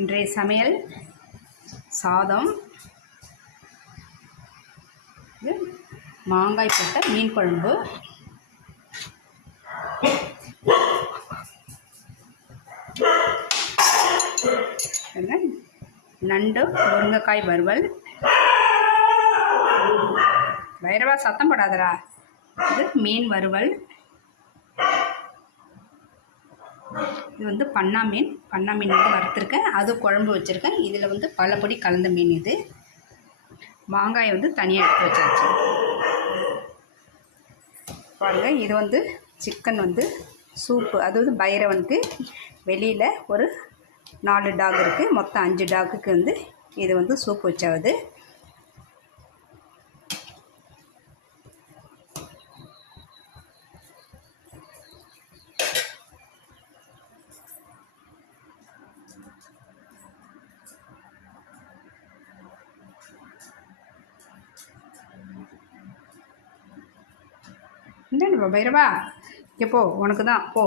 இன்றைய சமையல் சாதம், மாங்காய் போட்ட மீன் குழம்பு, நண்டு முருங்கைக்காய் வறுவல். பைரவா சத்தம் போடாதரா. இது மீன் வறுவல். இது வந்து பண்ணா மீன் வந்து வறுத்துருக்கேன், அது குழம்பு வச்சுருக்கேன். இதில் வந்து பலப்பொடி கலந்த மீன். இது மாங்காயை வந்து தனியாக எடுத்து வச்சாச்சு பாருங்கள். இது வந்து சிக்கன் வந்து சூப்பு, அதாவது பைரவனுக்கு வெளியில் ஒரு 4 டாக் இருக்குது, மொத்தம் 5 டாக்குக்கு வந்து இது வந்து சூப் வச்சாவது. என்ன பைரவா, எப்போ உனக்கு தான் போ.